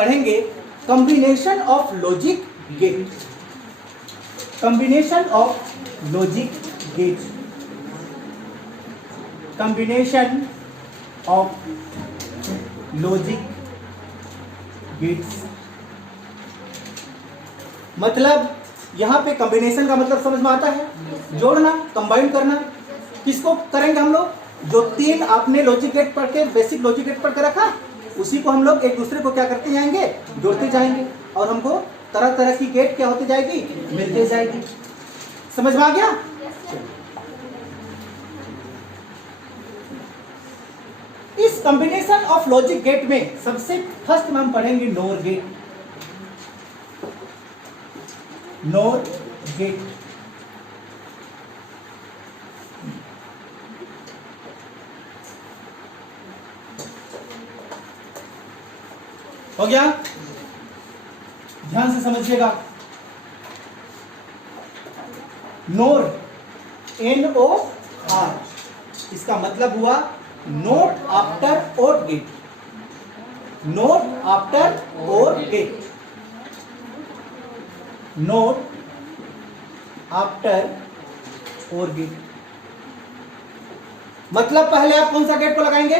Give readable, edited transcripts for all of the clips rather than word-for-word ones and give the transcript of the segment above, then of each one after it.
पढ़ेंगे combination of logic gate. Combination of logic gate, combination of logic gates. मतलब यहां पे कॉम्बिनेशन का मतलब समझ में आता है, जोड़ना, कंबाइन करना। किसको करेंगे हम लोग? जो तीन आपने लॉजिक गेट पढ़ के, बेसिक लॉजिक गेट पढ़ के रखा, उसी को हम लोग एक दूसरे को क्या करते जाएंगे? जोड़ते जाएंगे, और हमको तरह तरह की गेट क्या होती जाएगी? मिलते जाएगी। समझ में आ गया? इस कॉम्बिनेशन ऑफ लॉजिक गेट में सबसे फर्स्ट में हम पढ़ेंगे नोर गेट। नोर गेट, हो गया? ध्यान से समझिएगा। नोर, NOR, इसका मतलब हुआ नोट आफ्टर और गेट। नोट आफ्टर और गेट, नोट आफ्टर और गेट। मतलब पहले आप कौन सा गेट को लगाएंगे?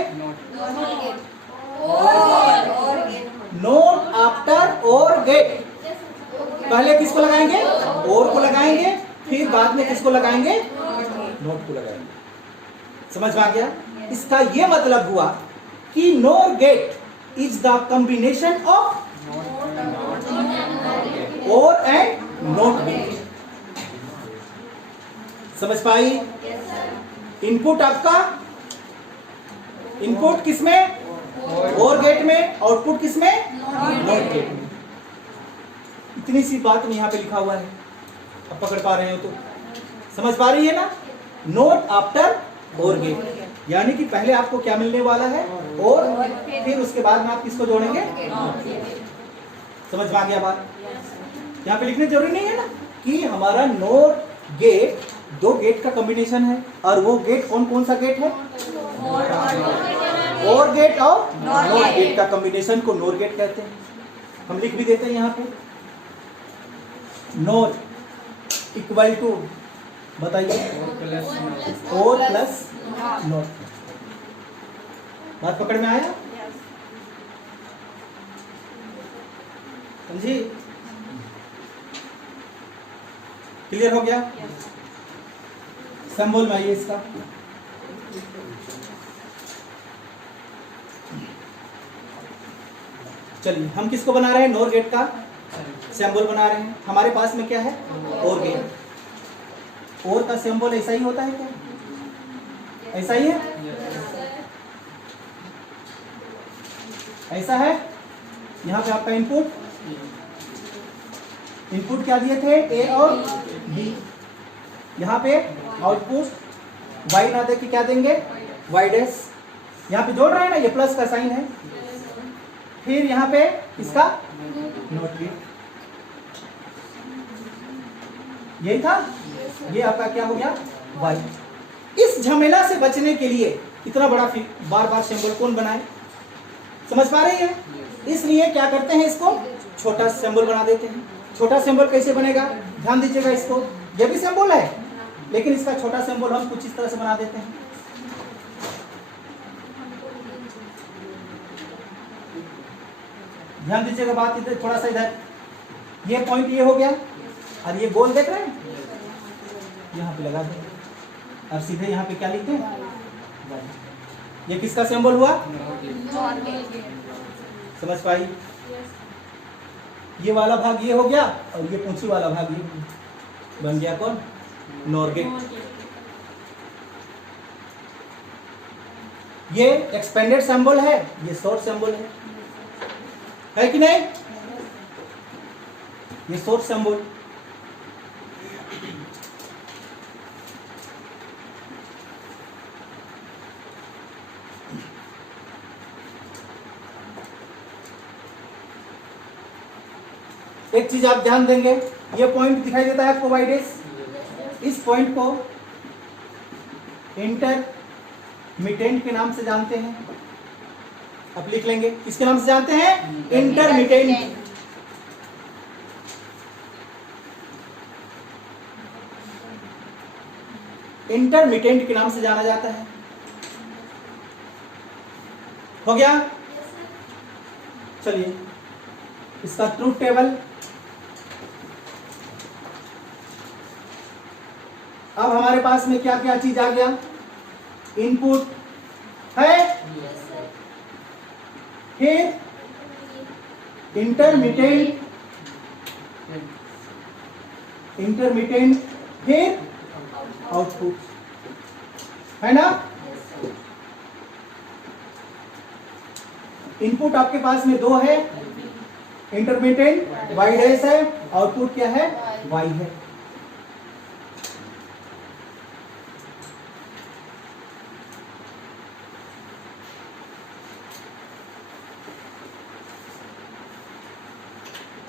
नोट आफ्टर और गेट। पहले किसको लगाएंगे? और को लगाएंगे, फिर बाद में किसको लगाएंगे? नोट को लगाएंगे। समझ में आ गया? इसका यह मतलब हुआ कि NOR gate is the combination of और एंड नोट गेट। समझ पाई? इनपुट आपका, इनपुट किसमें? और गेट में। आउटपुट किसमें? नोट गेट में। इतनी सी बात में यहां पे लिखा हुआ है, अब पकड़ पा रहे हो तो? समझ पा रही है ना? नोट आफ्टर और गेट, यानी कि पहले आपको क्या मिलने वाला है? और फिर उसके बाद में आप किसको जोड़ेंगे? समझ में आ गया बात? यहाँ पे लिखने जरूरी नहीं है ना कि हमारा नोट गेट दो गेट का कॉम्बिनेशन है, और वो गेट कौन कौन सा गेट है? और गेट और नोट गेट का कॉम्बिनेशन को नोर गेट कहते हैं। हम लिख भी देते हैं यहाँ पे, नोर इक्वल टू, बताइए, और प्लस नोट। बात पकड़ में आया? समझी? क्लियर हो गया? सिंबल में आइए इसका। चलिए, हम किसको बना रहे हैं? नोर गेट का सिंबल बना रहे हैं। हमारे पास में क्या है? और गेट। और का सिंबल ऐसा ही होता है क्या? ऐसा ही है? ऐसा है। यहाँ पे आपका इनपुट, इनपुट क्या दिए थे? ए और बी। यहाँ पे आउटपुट वाई ना दे के क्या देंगे? Y dash. यहाँ पे जोड़ रहे हैं ना, ये प्लस का साइन है। फिर यहाँ पे इसका नोट गेट। यही था। ये आपका क्या हो गया? वाई। इस झमेला से बचने के लिए इतना बड़ा बार बार सिंबल कौन बनाए? समझ पा रही है? इसलिए क्या करते हैं, इसको छोटा सिंबल बना देते हैं। छोटा सिंबल कैसे बनेगा? ध्यान दीजिएगा। इसको, ये भी सिंबल है, लेकिन इसका छोटा सिंबल हम कुछ इस तरह से बना देते हैं। ध्यान दीजिएगा बात इधर, थोड़ा सा इधर। ये पॉइंट ये हो गया, और ये गोल देख रहे हैं, यहाँ पे लगा दें, और सीधे यहाँ पे क्या लिखते हैं? ये किसका सिंबल हुआ? समझ पाई? ये वाला भाग ये हो गया, और ये पूंछी वाला भाग ये बन गया कौन? NOR gate. ये एक्सपेंडेड सिंबल है, ये शॉर्ट सिंबल है कि नहीं? ये शॉर्ट सिंबल। एक चीज आप ध्यान देंगे, ये पॉइंट दिखाई देता है आपको वाई डैश। इस पॉइंट को इंटरमिटेंट के नाम से जानते हैं। अब लिख लेंगे, किसके नाम से जानते हैं? इंटरमिटेंट। इंटरमिटेंट के नाम से जाना जाता है। हो गया? चलिए इसका ट्रूथ टेबल। अब हमारे पास में क्या क्या चीज आ गया? इनपुट है, फिर इंटरमिटेंट, फिर आउटपुट, है ना? इनपुट आपके पास में दो है, इंटरमिटेंट वाई डैश है, आउटपुट क्या है? वाई है।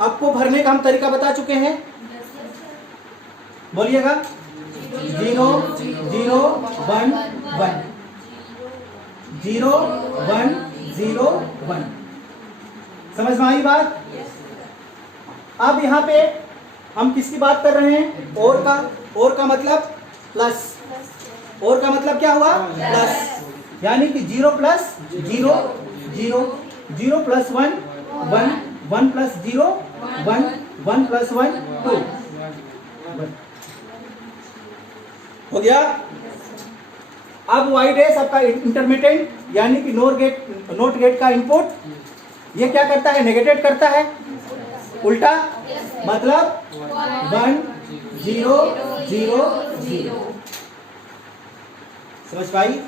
आपको भरने का हम तरीका बता चुके हैं, बोलिएगा। 0 0 1 1, 0 1 0 1। समझ में आई बात? अब यहाँ पे हम किसकी बात कर रहे हैं? और का। और का मतलब प्लस। और का मतलब क्या हुआ? प्लस। यानी कि 0 प्लस 0 0, 0 प्लस 1 1, 1 प्लस 0 1, 1 प्लस 1 2। हो गया? अब वाई डैश आपका इंटरमिटेंट यानी कि नोट गेट का इनपुट ये क्या करता है? नेगेटेड करता है। उल्टा मतलब 1 0 0 0। समझ पाई?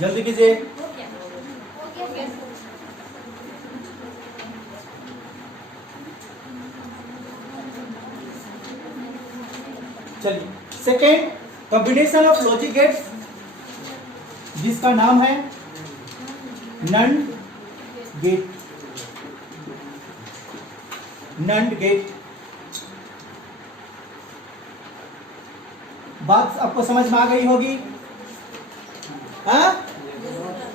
जल्दी कीजिए। चलिए second, combination of logic gets जिसका नाम है नंड गेट। NAND gate. बात आपको समझ में आ गई होगी? हाँ?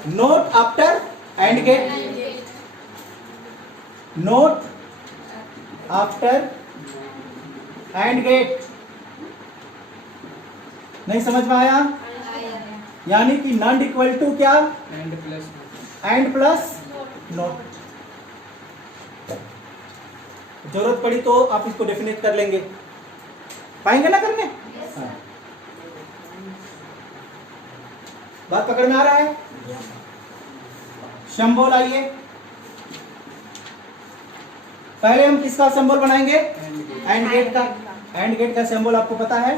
NOT after AND gate, NOT after AND gate. नहीं समझ में आया? यानी कि नॉट इक्वल टू क्या? AND plus NOT. जरूरत पड़ी तो आप इसको डेफिनेट कर लेंगे, पाएंगे ना करने? हाँ। बात पकड़ में आ रहा है? सिंबल आइए, पहले हम किसका सिंबल बनाएंगे? एंड गेट का। एंड गेट का सिंबल आपको पता है,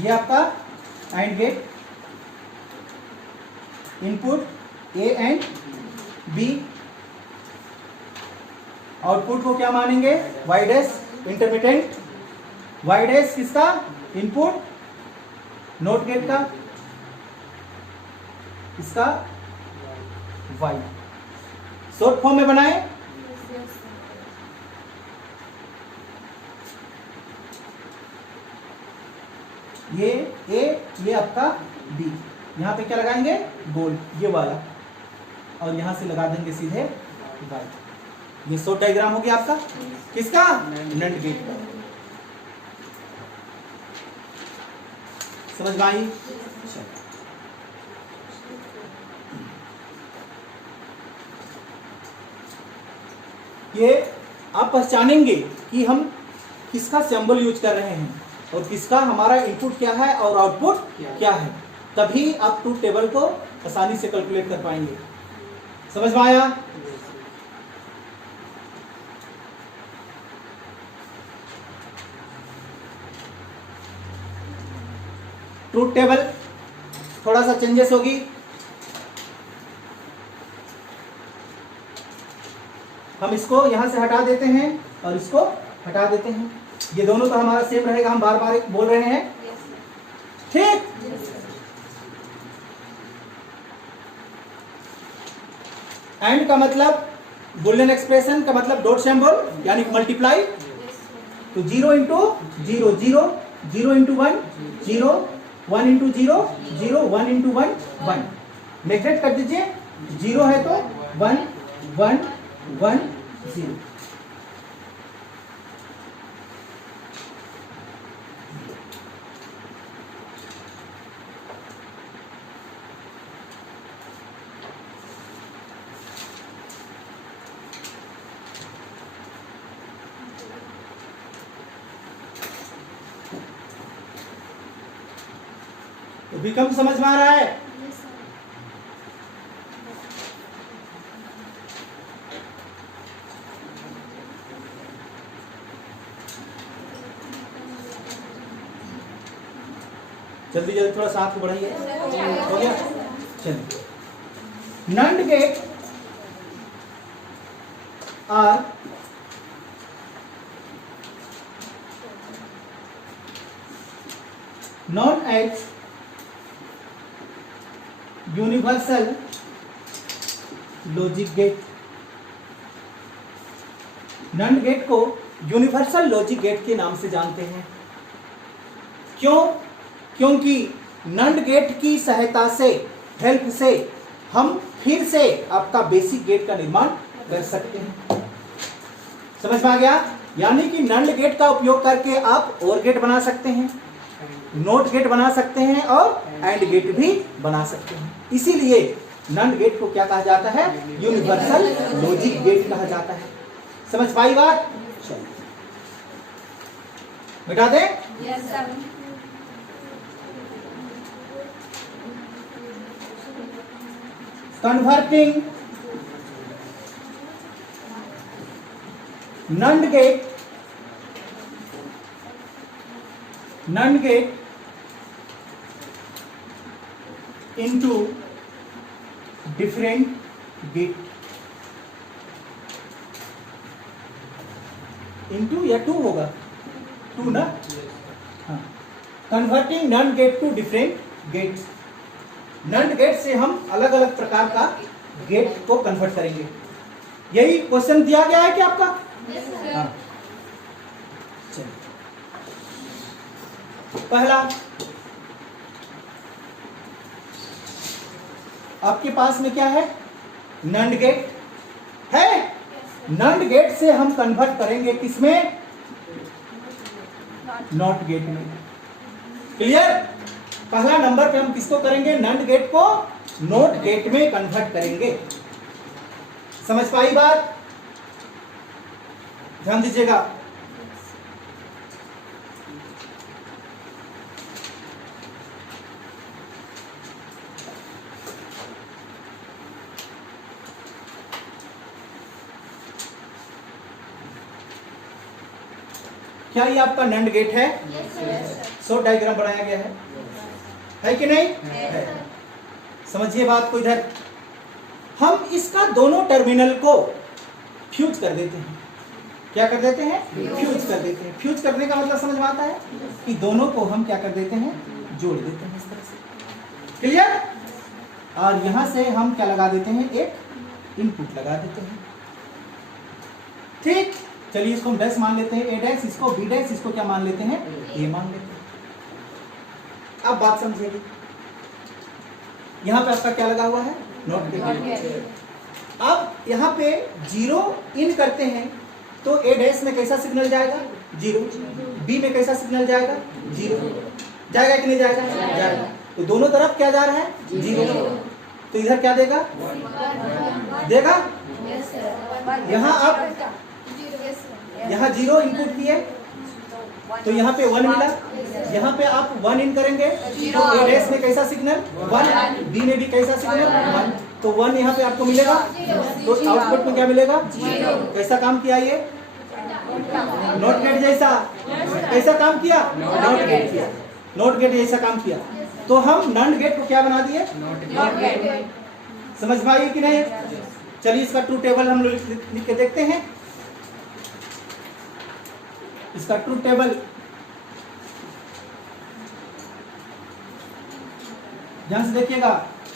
ये आपका AND gate. Input A and B, output को क्या मानेंगे? Y dash intermittent. Y dash किसका? इनपुट नोट गेट का, इसका वाई। शॉर्ट फॉर्म में बनाए। ये ए, ये आपका बी। यहां पे क्या लगाएंगे? गोल, ये वाला, और यहां से लगा देंगे सीधे वाई। ये शॉर्ट डायग्राम हो गया आपका किसका? नंड गेट का। समझ में आई? ये आप पहचानेंगे कि हम किसका सिंबल यूज कर रहे हैं और किसका हमारा इनपुट क्या है और आउटपुट क्या है, तभी आप ट्रूथ टेबल को आसानी से कैलकुलेट कर पाएंगे। समझ में आया? ट्रूथ टेबल थोड़ा सा चेंजेस होगी। हम इसको यहां से हटा देते हैं और इसको हटा देते हैं। ये दोनों तो हमारा सेम रहेगा, हम बार बार बोल रहे हैं, ठीक? एंड का मतलब बुलियन एक्सप्रेशन का मतलब डॉट सिंबल यानी मल्टीप्लाई, तो 0 into 0 0, 0 into 1 0, 1 into 0 0, 1 into 1 1, neglect कर दीजिए, 0 है तो 1 1 1 0। तो विकल्प समझ में आ रहा है? जल्दी जल्दी थोड़ा साथ को बढ़ाइए। हो गया? चलिए, NAND gate are known as universal logic gate. NAND gate को यूनिवर्सल लॉजिक गेट के नाम से जानते हैं। क्यों? क्योंकि नंड गेट की सहायता से, हेल्प से हम फिर से आपका बेसिक गेट का निर्माण कर सकते हैं। समझ में आ गया? यानी कि नंड गेट का उपयोग करके आप और गेट बना सकते हैं, नोट गेट बना सकते हैं और एंड गेट भी बना सकते हैं। इसीलिए नंड गेट को क्या कहा जाता है? यूनिवर्सल लॉजिक गेट कहा जाता है। समझ पाई बात? चलिए मिटा दें? Yes sir. Converting NAND gate into different gate, into या टू होगा, टू ना, हाँ, converting NAND gate to different gates. NAND gate से हम अलग अलग प्रकार का गेट को कन्वर्ट करेंगे। यही क्वेश्चन दिया गया है क्या आपका? हाँ, चलिए पहला, आपके पास में क्या है? नंड गेट है। नंड गेट से हम कन्वर्ट करेंगे किसमें? नॉट गेट में। क्लियर? पहला नंबर पे हम किसको करेंगे? नंड गेट को नोट गेट में कन्वर्ट करेंगे। समझ पाई बात? ध्यान दीजिएगा। क्या ये आपका नंड गेट है? शॉर्ट डायग्राम बनाया गया है कि नहीं? है। समझिए बात को। इधर हम इसका दोनों टर्मिनल को फ्यूज कर देते हैं। क्या कर देते हैं? फ्यूज कर देते हैं। फ्यूज करने का मतलब समझ में आता है कि दोनों को हम क्या कर देते हैं? जोड़ देते हैं इस तरह से। क्लियर? और यहां से हम क्या लगा देते हैं? एक इनपुट लगा देते हैं। ठीक, चलिए इसको हम डैश मान लेते हैं, ए डैश, इसको बी डैश, इसको क्या मान लेते हैं? ए मान लेते हैं। अब बात समझिएगी। यहाँ पे आपका क्या लगा हुआ है? NOT gate. अब यहाँ पे 0 इन करते हैं तो ए डैश में कैसा सिग्नल जाएगा? 0। बी में कैसा सिग्नल जाएगा? 0। जाएगा कि नहीं जाएगा? जाएगा। तो दोनों तरफ क्या जा रहा है? 0। तो इधर क्या देगा? देगा। यहाँ आप यहाँ 0 इनपुट किए तो यहाँ पे 1 मिला। यहाँ पे आप 1 इन करेंगे तो ए डैश में कैसा सिग्नल? 1। बी में भी कैसा सिग्नल? 1। तो 1 यहाँ पे आपको मिलेगा। तो आउटपुट में क्या मिलेगा? कैसा काम किया ये? नॉट गेट जैसा। कैसा काम किया? नॉट गेट किया। नॉट गेट जैसा काम किया। तो हम नंड गेट को क्या बना दिए? Not gate. समझ में आई कि नहीं? चलिए इसका ट्रू टेबल हम लोग लिख के देखते हैं। इसका ट्रू टेबल ध्यान से देखिएगा।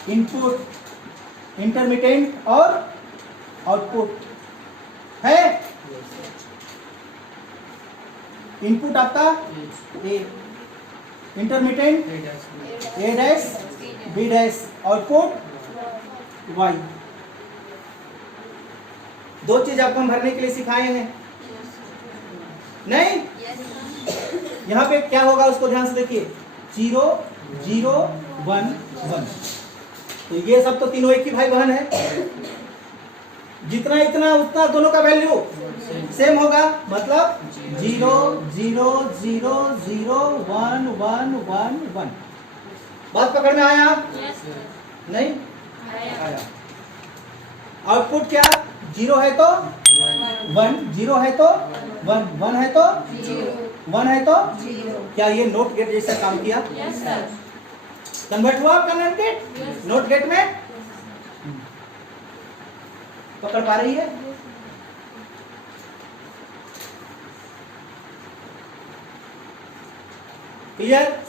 इनपुट, इंटरमीडिएट और आउटपुट। है। इनपुट आपका A, intermediate A dash B dash, output Y. दो चीज आपको हम भरने के लिए सिखाए हैं, नहीं? यहाँ पे क्या होगा उसको ध्यान से देखिए, 0 0 1 1। तो ये सब तो तीनों एक ही भाई बहन है, जितना इतना उतना दोनों का वैल्यू सेम होगा, मतलब 0 0 0 0 1 1 1 1। बात पकड़ में आया? नहीं आया। आउटपुट क्या? 0 है तो 1, 0 है तो 1, 1 है तो 1 है तो 0। क्या ये नोट गेट जैसा काम किया? कन्वर्ट हुआ आपका नॉट गेट? नोट गेट में पकड़ पा रही है? क्लियर?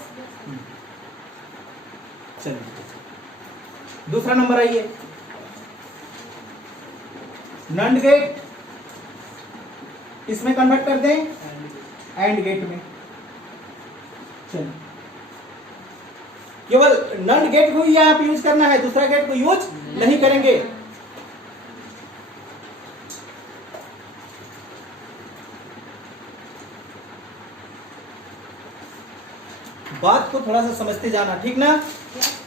चलिए दूसरा नंबर आइए, नंड गेट, इसमें कन्वर्ट कर दें एंड गेट में। चलिए केवल नंड गेट को ही यहां पे यूज करना है, दूसरा गेट को यूज नहीं करेंगे। बात को थोड़ा सा समझते जाना, ठीक ना?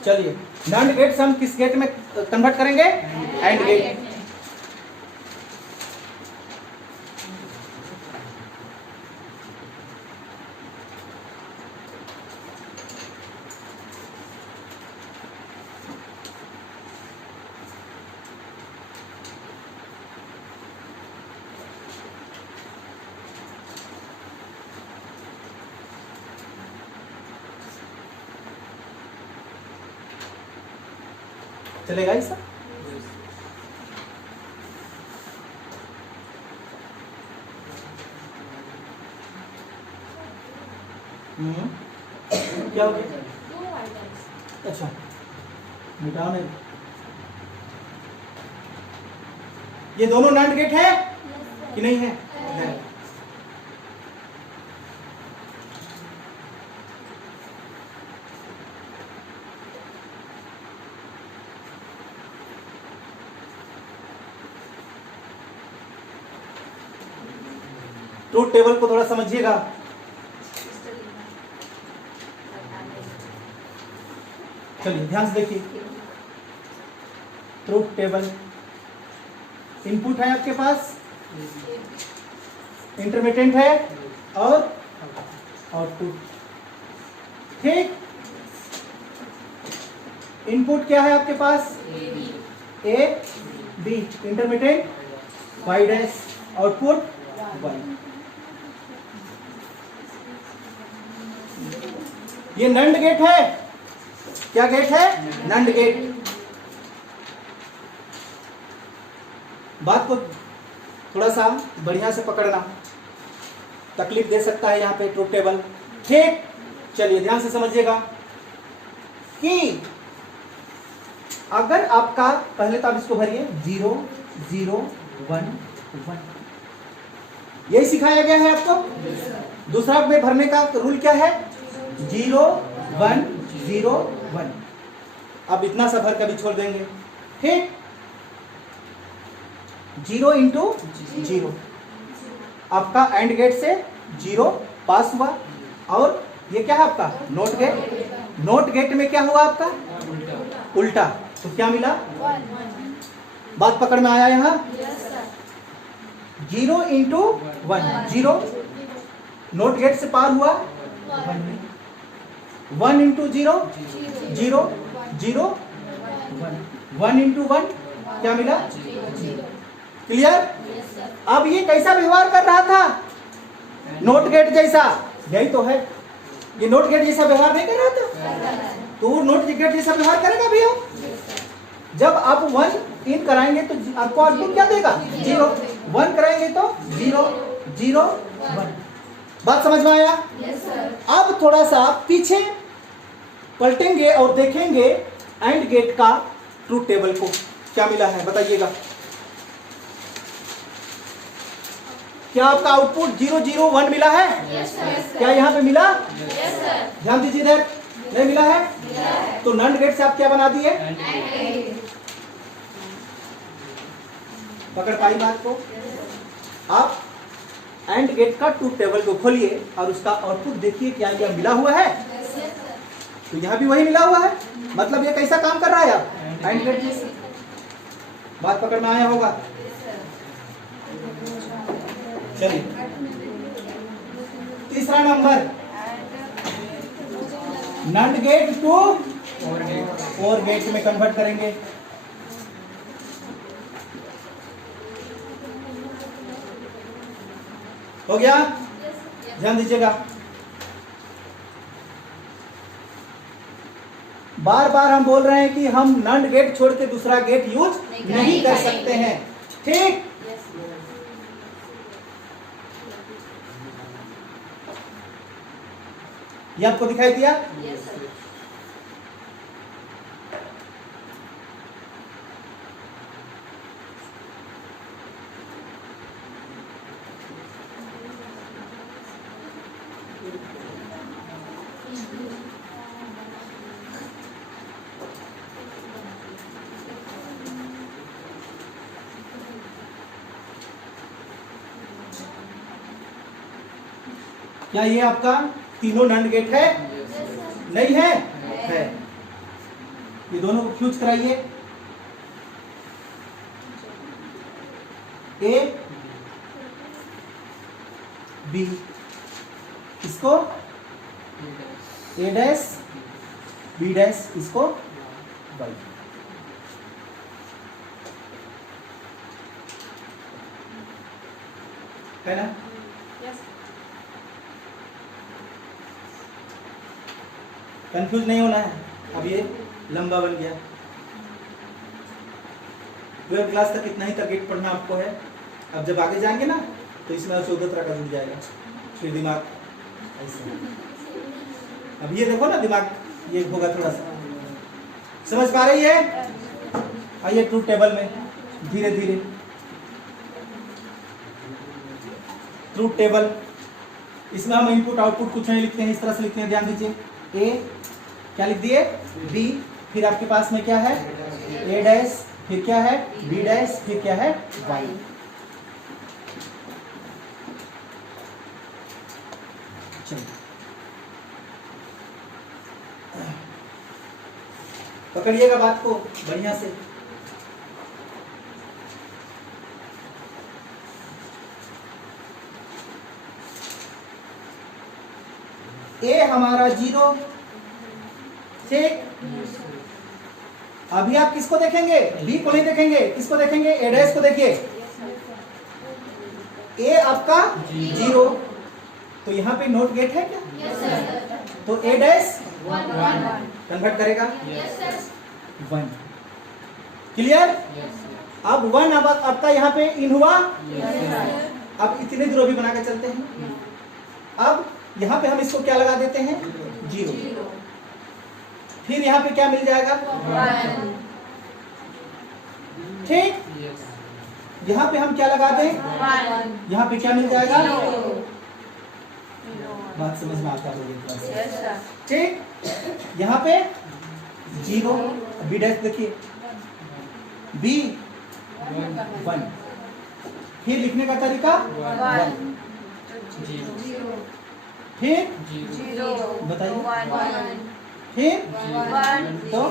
चलिए नंड गेट से हम किस गेट में कन्वर्ट करेंगे? AND gate. चलेगा ऐसा? क्या हो गया? अच्छा मिटाओ नहीं। ये दोनों नॉट गेट है कि नहीं है? है। ट्रूथ टेबल को थोड़ा समझिएगा। चलिए ध्यान से देखिए, ट्रूथ टेबल इनपुट है आपके पास, इंटरमीडिएट है और आउटपुट। ठीक, इनपुट क्या है आपके पास? A B, intermediate Y dash, output Y. ये नंड गेट है। क्या गेट है? NAND gate. बात को थोड़ा सा बढ़िया से पकड़ना, तकलीफ दे सकता है यहाँ पे ट्रूथ टेबल। ठीक, चलिए ध्यान से समझिएगा कि अगर आपका, पहले तो आप इसको भरिए 0 0 1 1, यही सिखाया गया है आपको। दूसरा में भरने का रूल क्या है? 0 1 0 1। अब इतना सा भर कभी छोड़ देंगे। ठीक, 0 इंटू 0, आपका एंड गेट से 0 पास हुआ। और ये क्या है आपका? Note gate. नोट गेट में क्या हुआ आपका? उल्टा। तो क्या मिला? बात पकड़ में आया यहाँ? 0 इंटू 1, 0, नोट गेट से पार हुआ 1 इंटू 0 0 0 1 इंटू 1 क्या मिला? क्लियर? अब ये कैसा व्यवहार कर रहा था? नोट गेट जैसा। यही तो है, ये नोट गेट जैसा व्यवहार नहीं कर रहा था, तो वो नोट गेट जैसा व्यवहार करेगा भैया। जब आप 1 इन कराएंगे तो आपको आउटपुट क्या देगा? 0। 1 कराएंगे तो 0 0 1। बात समझ में आया? अब थोड़ा सा पीछे पलटेंगे और देखेंगे एंड गेट का ट्रूथ टेबल को क्या मिला है, बताइएगा। क्या आपका आउटपुट 0 0 1 मिला है? क्या यहाँ पे मिला? ध्यान दीजिए इधर, नहीं मिला है? तो नॉट गेट से आप क्या बना दिए? पकड़ पाई बात को? आप एंड गेट का ट्रूथ टेबल को खोलिए और उसका आउटपुट देखिए, क्या यह मिला हुआ है? तो यहाँ भी वही मिला हुआ है, मतलब ये कैसा काम कर रहा है? आप एंड गेट जैसे। बात पकड़ में आया होगा? चलिए तीसरा नंबर, नॉट गेट टू और गेट में कन्वर्ट करेंगे। हो गया? ध्यान दीजिएगा, बार बार हम बोल रहे हैं कि हम नॉट गेट छोड़ के दूसरा गेट यूज नहीं कर सकते हैं, ठीक? ये आपको दिखाई दिया? क्या ये आपका तीनों नॉट गेट है? नहीं है? है। ये दोनों को फ्यूज कराइए, ए बी, इसको ए डैश बी डैश, इसको वाई। है ना? कंफ्यूज नहीं होना है। अब ये लंबा बन गया। 12 क्लास तक इतना ही तक गेट पढ़ना आपको है। अब जब आगे जाएंगे ना तो इसमें 14 तरह का जुड़ जाएगा, फिर दिमाग ऐसे। अब ये देखो ना, दिमाग ये होगा थोड़ा सा, समझ पा रही है? आइए ट्रूथ टेबल में धीरे धीरे। ट्रूथ टेबल, इसमें हम इनपुट आउटपुट कुछ नहीं लिखते हैं, इस तरह से लिखते हैं, ध्यान दीजिए। ए क्या लिख दिए? बी, फिर आपके पास में क्या है? ए डैश, फिर क्या है? बी डैश, फिर क्या है? वाई। चलिए पकड़िएगा बात को बढ़िया से। ए हमारा 0, ठीक? अभी आप किसको देखेंगे? बी को नहीं देखेंगे, किसको देखेंगे? ए डैश को देखिए। ए आपका 0, तो यहाँ पे नॉट गेट है क्या? तो ए डैश कन्वर्ट करेगा 1। क्लियर? अब 1 अब आपका यहाँ पे इन हुआ। अब इतने दूर भी बना के चलते हैं। अब यहाँ पे हम इसको क्या लगा देते हैं? 0। फिर यहाँ पे क्या मिल जाएगा? 1। ठीक? यहाँ पे हम क्या लगा दें? 1। यहाँ पे क्या मिल जाएगा? बात समझ में आता है? ठीक? यहाँ पे 0, बी डैश देखिए, बी 1, फिर लिखने का तरीका 1, फिर 0 बताइए, फिर 1 तो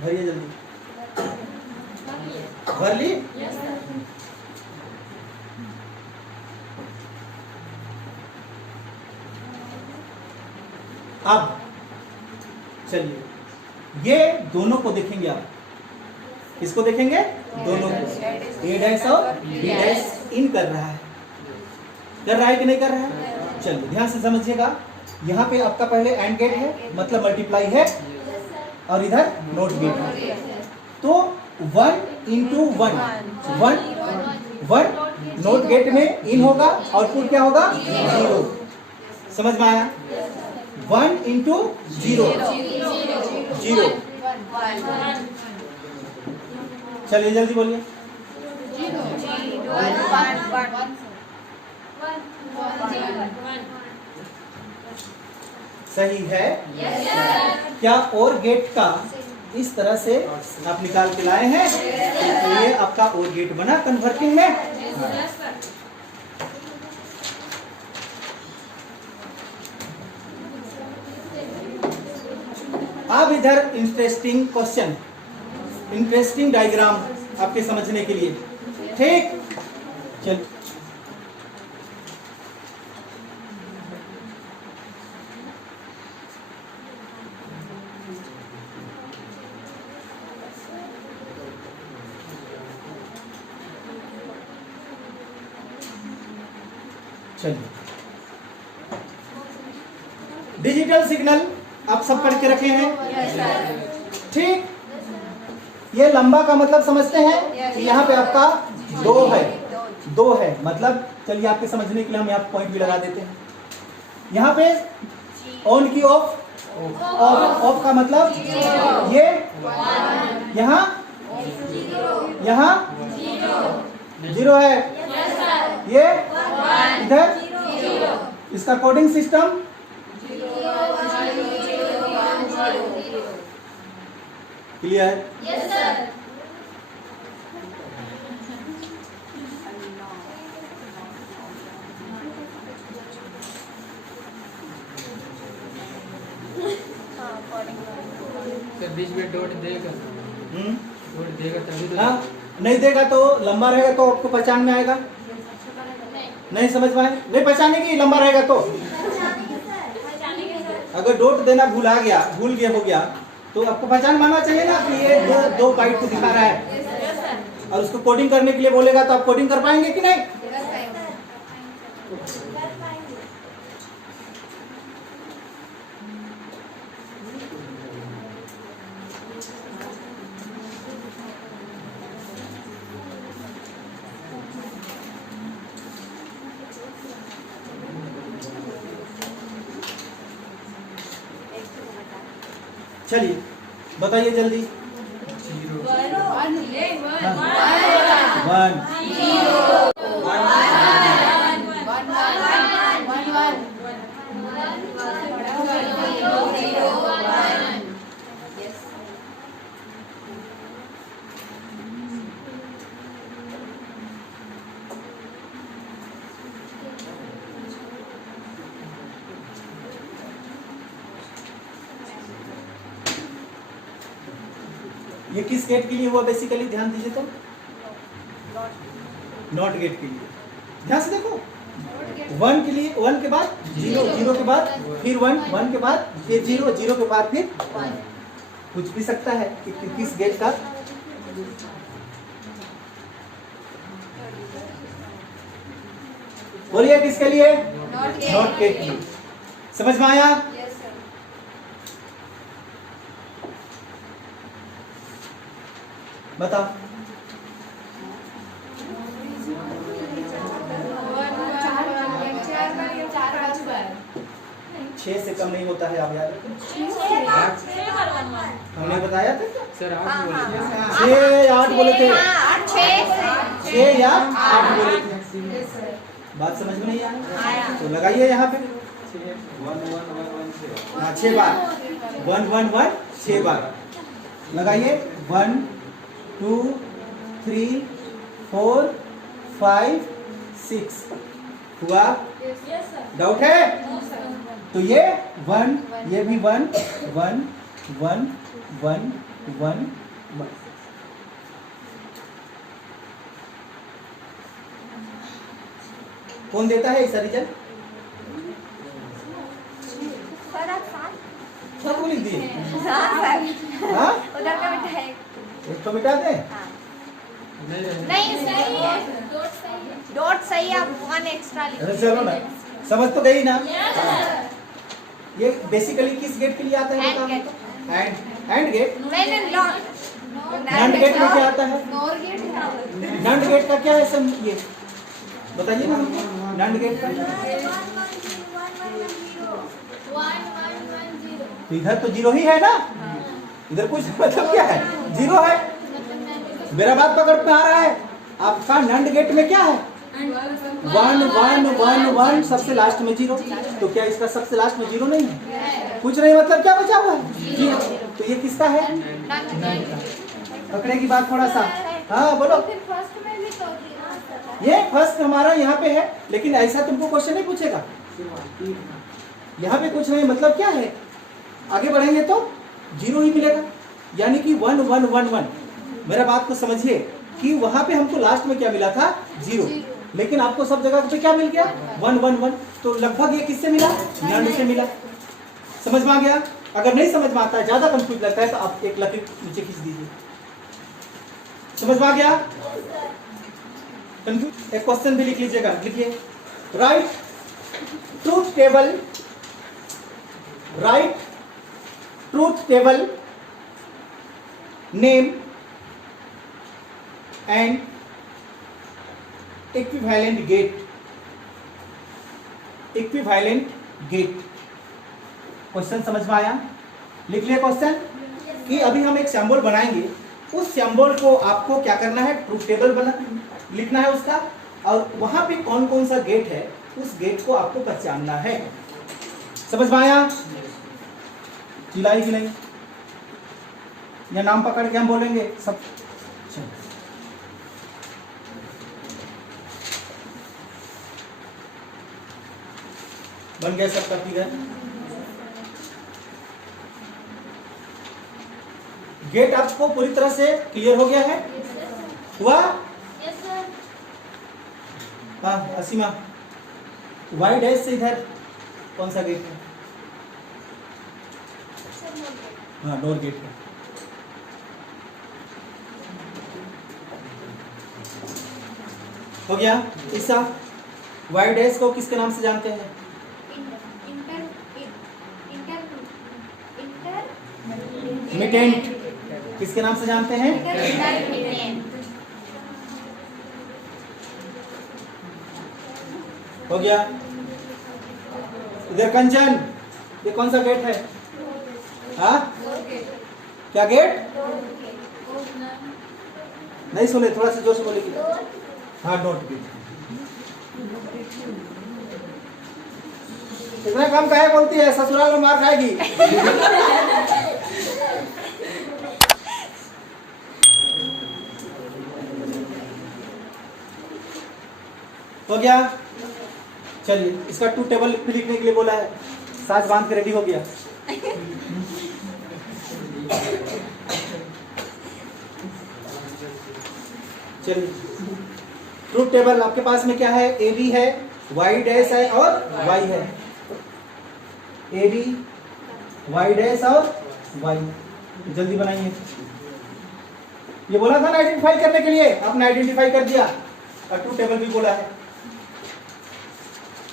भरिए जल्दी, भर ली? अब चलिए ये दोनों को देखेंगे आप। किसको देखेंगे? दोनों को। ए डैश और बी डैश इन कर रहा है कि नहीं कर रहा है? चलिए ध्यान से समझिएगा। यहाँ पे आपका पहले एंड गेट है, मतलब मल्टीप्लाई है, और इधर नॉट गेट है। तो 1 into 1 नॉट गेट में इन होगा, आउटपुट क्या होगा? 0। समझ में आया? 1 into 0 0। चलिए जल्दी बोलिए। सही है। क्या और गेट का इस तरह से आप निकाल के लाए हैं? तो ये आपका और गेट बना कन्वर्टिंग में। अब इधर इंटरेस्टिंग क्वेश्चन, इंटरेस्टिंग डायग्राम आपके समझने के लिए। ठीक, चल चलिए, डिजिटल सिग्नल आप सब पढ़ के रखे हैं। ठीक, ये लंबा का मतलब समझते हैं कि यहाँ पे आपका दो है मतलब, चलिए आपके समझने के लिए हम यहाँ पॉइंट भी लगा देते हैं। यहाँ पे ऑन की ऑफ, ऑफ का मतलब ये, यहाँ जीरो है, ये इधर इसका coding system clear? Yes sir. बीच में डॉट देगा, डॉट देगा तभी तो। हाँ, नहीं देगा तो लंबा रहेगा तो आपको पहचान में आएगा। नहीं समझ पाए? नहीं पहचाने की, लंबा रहेगा तो। अगर डॉट देना भूल गया हो गया तो आपको पहचान मानना चाहिए ना कि ये दो बाइट को दिखा रहा है। और उसको कोडिंग करने के लिए बोलेगा तो आप कोडिंग कर पाएंगे कि नहीं? चलिए बताइए जल्दी। वन, ये किस गेट के लिए हुआ बेसिकली? ध्यान दीजिए तो, नॉट गेट के लिए। ध्यान से देखो, 1 के लिए 1 के बाद 0, 0 के बाद फिर 1, 1 के बाद फिर 0, 0 के बाद फिर 1। कुछ भी सकता है कि किस गेट का। बोलिए किसके लिए? नॉट गेट के लिए। समझ में आया? बताओ। 6 से कम नहीं होता है, आप याद रखें। हमने बताया था सर, 8 बोले। 6 8 बोले थे। 6 या 8 बोले थे। बात समझ में नहीं आया तो लगाइए यहाँ पे 6 बार 1 1 1 6 बार लगाइए। 1 2 3 4 5 6 हुआ? डाउट है? तो ये 1, ये भी 1 1 1 1 1 1। कौन देता है इसका रिजल्ट? सब को लिख दिए? हाँ? एक तो मिटा दे? नहीं सही है, डॉट सही है, आप 1 एक्स्ट्रा लिख। अरे चलो ना, समझ तो गई ना? ये बेसिकली किस गेट के लिए आता है? AND gate. AND gate? नहीं नॉट गेट में क्या आता है? नॉर गेट है। नॉट गेट का क्या है सम? ये बताइए ना हमको। नॉट गेट का 1 1 0। तो इधर तो 0 ही है ना, इधर कुछ मतलब क्या है? 0 है। मेरा बात पकड़ में आ रहा है? आपका नंड गेट में क्या है? 1 1 1 1, सबसे लास्ट में 0। तो क्या इसका सबसे लास्ट में 0 नहीं है? कुछ नहीं, मतलब क्या बचा हुआ है? 0। तो ये किसका है? पकड़े की बात थोड़ा सा। हाँ बोलो। ये फर्स्ट हमारा यहाँ पे है, लेकिन ऐसा तुमको क्वेश्चन नहीं पूछेगा। यहाँ पे कुछ नहीं, मतलब क्या है? आगे बढ़ेंगे तो 0 ही मिलेगा, यानी कि 1 1 1 1। मेरा बात को समझिए कि वहां पे हमको लास्ट में क्या मिला था? 0, लेकिन आपको सब जगह पे क्या मिल गया? 1 1 1। तो लगभग ये किससे मिला? नंड से मिला। समझ में आ गया? अगर नहीं समझ में आता है, ज्यादा कंफ्यूज लगता है, तो आप एक लकीर नीचे खींच दीजिए। समझ में आ गया? कंफ्यूज? एक क्वेश्चन भी लिख लीजिएगा, लिखिए। Write truth table, write truth table name and equivalent gate. Equivalent gate question समझ में आया? लिख लिया क्वेश्चन कि अभी हम एक सिंबल बनाएंगे, उस सिंबल को आपको क्या करना है? ट्रूथ टेबल बना लिखना है उसका, और वहां पे कौन कौन सा गेट है उस गेट को आपको पहचानना है। समझ में आया? चिल्लाई कि नहीं? या नाम पकड़ के हम बोलेंगे सब? बन गया सबका फिगर? गेट आपको पूरी तरह से क्लियर हो गया है? हुआ? हाँ असीमा, वाई डैश से इधर कौन सा गेट है? हाँ डोर गेट है। हो गया? ईसा, वाई डैश को किसके नाम से जानते हैं? मिटेंट। किसके नाम से जानते हैं? हो गया? इधर कंचन, ये कौन सा गेट है? हाँ क्या गेट? नहीं सुने, थोड़ा सा जोर से बोलेगी। हाँ डोंट गेट। इतना कम काहे बोलती है? ससुराल में मार खाएगी। हो गया? चलिए, इसका ट्रूथ टेबल लिखने के लिए बोला है, साज बांध के रेडी हो गया। चलिए, ट्रूथ टेबल आपके पास में क्या है? ए बी है, वाई डैश है और वाई है। ए बी, वाई डैश और वाई। जल्दी बनाइए। ये बोला था ना आइडेंटिफाई करने के लिए, आपने आइडेंटिफाई कर दिया, और ट्रूथ टेबल भी बोला है।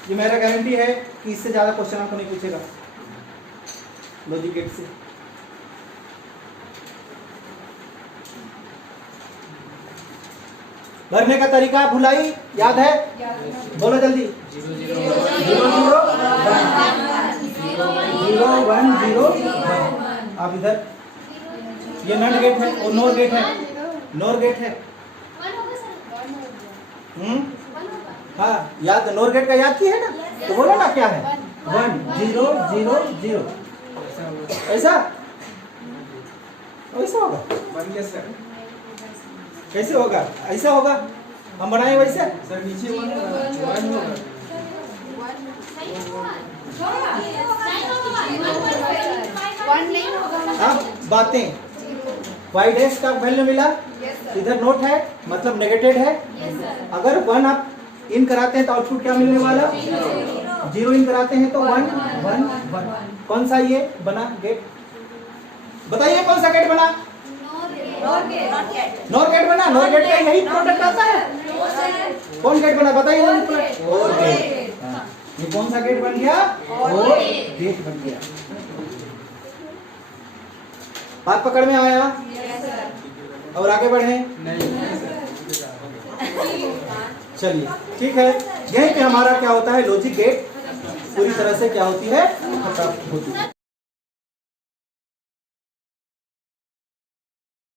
ये मेरा गारंटी है कि इससे ज्यादा क्वेश्चन आपको नहीं पूछेगा लॉजिक गेट से। भरने का तरीका भुलाई याद है? बोलो जल्दी। 0 0 1 0 1। अब इधर ये नॉट गेट है और नोर गेट है। नोर गेट है। हाँ याद, नोर गेट का याद की है ना? तो बोलो ना क्या है? 1 0 0 0। ऐसा ऐसा होगा? बन गया सर। कैसे होगा? ऐसा होगा? हम बनाए वैसे? सर नीचे 1 होगा। हाँ बातें। वाई डैश का वैल्यू मिला, इधर नोट है मतलब नेगेटेड है। अगर 1 आप इन कराते हैं तो आउटपुट क्या मिलने वाला? 0 इन कराते हैं तो 1 1 1। कौन सा ये बना गेट? बताइए कौन सा गेट बना? नॉर गेट बना। नॉर गेट का यही प्रोडक्ट आता है। कौन गेट बना बताइए? और गेट। ये कौन सा गेट बन गया? और गेट बन गया। बात पकड़ में आया? और आगे बढ़े? चलिए ठीक है। यहीं पे हमारा क्या होता है? लॉजिक गेट पूरी तरह से क्या होती है? खत्म होती है।